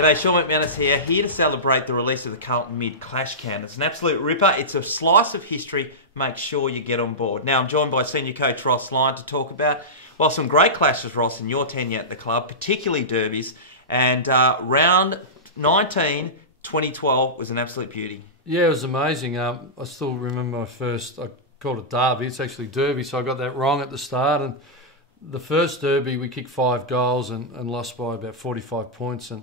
G'day, Sean McManus here to celebrate the release of the Carlton Mid Clash Can. It's an absolute ripper. It's a slice of history. Make sure you get on board. Now, I'm joined by senior coach Ross Lyon to talk about, well, some great clashes, Ross, in your tenure at the club, particularly derbies. And round 19, 2012 was an absolute beauty. Yeah, it was amazing. I still remember my first, I called it derby. It's actually derby, so I got that wrong at the start. And the first derby, we kicked 5 goals and lost by about 45 points. And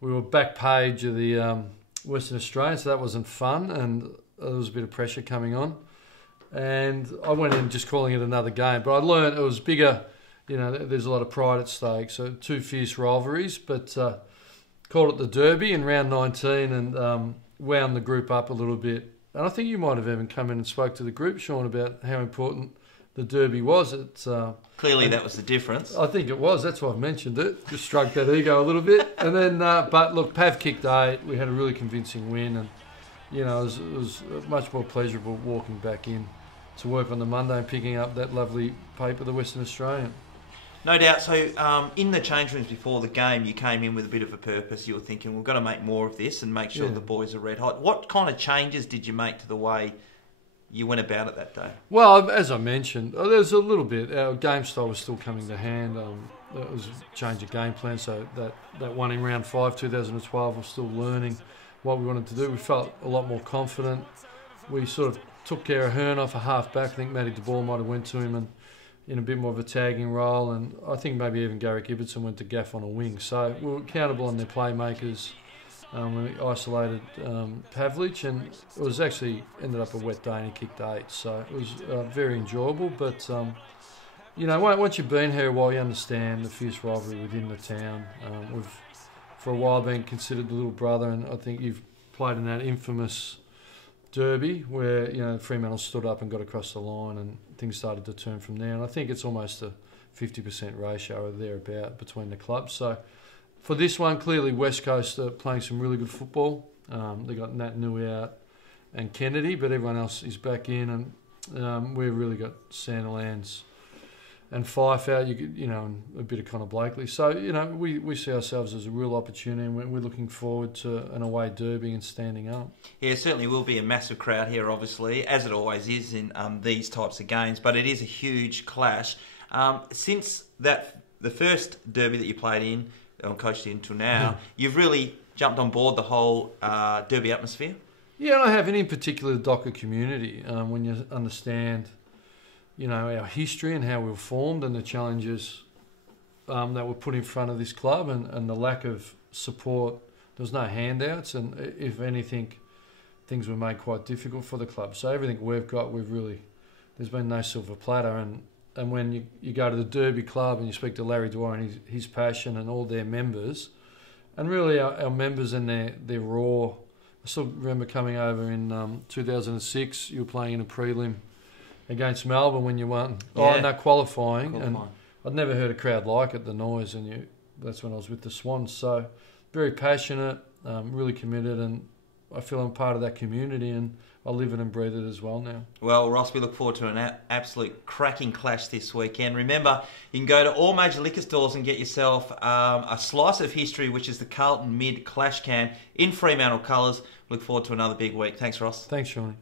we were back page of the Western Australian, so that wasn't fun. And there was a bit of pressure coming on. And I went in just calling it another game. But I learned it was bigger. You know, there's a lot of pride at stake. So 2 fierce rivalries, but called it the derby in round 19 and wound the group up a little bit. And I think you might have even come in and spoke to the group, Sean, about how important the derby was. Clearly that was the difference. I think it was. That's why I've mentioned it. Just stroked that ego a little bit. And then, but look, Pav kicked 8. We had a really convincing win. And, you know, it was much more pleasurable walking back in to work on the Monday and picking up that lovely paper, the Western Australian. No doubt. So in the change rooms before the game, you came in with a bit of a purpose. You were thinking, we've got to make more of this and make sure the boys are red hot. What kind of changes did you make to the way you went about it that day? Well, as I mentioned, there's a little bit. Our game style was still coming to hand. It was a change of game plan. So that one in round 5, 2012, we're still learning what we wanted to do. We felt a lot more confident. We sort of took care of Hearn off a half back. I think Matty De Boer might have went to him and in a bit more of a tagging role, and I think maybe even Garrick Ibbotson went to Gaff on a wing. So we were accountable on their playmakers. We isolated Pavlich, and it was actually ended up a wet day and he kicked 8. So it was very enjoyable. But, you know, once you've been here a while, you understand the fierce rivalry within the town. We've, for a while, been considered the little brother, and I think you've played in that infamous derby where, you know, Fremantle stood up and got across the line and things started to turn from there. And I think it's almost a 50% ratio or thereabout between the clubs. So for this one, clearly West Coast are playing some really good football. They got Nat Nui out and Kennedy, but everyone else is back in, and we've really got Sandilands and Fife out, you know, and a bit of Connor Blakely. So, you know, we see ourselves as a real opportunity, and we're looking forward to an away derby and standing up. Yeah, it certainly will be a massive crowd here, obviously, as it always is in these types of games, but it is a huge clash. Since the first derby that you played in, or coached in till now, you've really jumped on board the whole derby atmosphere? Yeah, and I have, and in particular the Docker community, when you understand, you know, our history and how we were formed and the challenges that were put in front of this club and the lack of support. There was no handouts, and if anything, things were made quite difficult for the club. So everything we've got, there's been no silver platter. And when you go to the Derby Club and you speak to Larry Dwyer and his passion and all their members, and really our members and their raw. I still remember coming over in 2006, you were playing in a prelim against Melbourne when you won. Yeah. Oh, no, qualifying. And I'd never heard a crowd like it, the noise, and that's when I was with the Swans. So very passionate, really committed, and I feel I'm part of that community, and I live it and breathe it as well now. Well, Ross, we look forward to an absolute cracking clash this weekend. Remember, you can go to all major liquor stores and get yourself a slice of history, which is the Carlton Mid Clash Can in Fremantle colours. Look forward to another big week. Thanks, Ross. Thanks, Shawnee.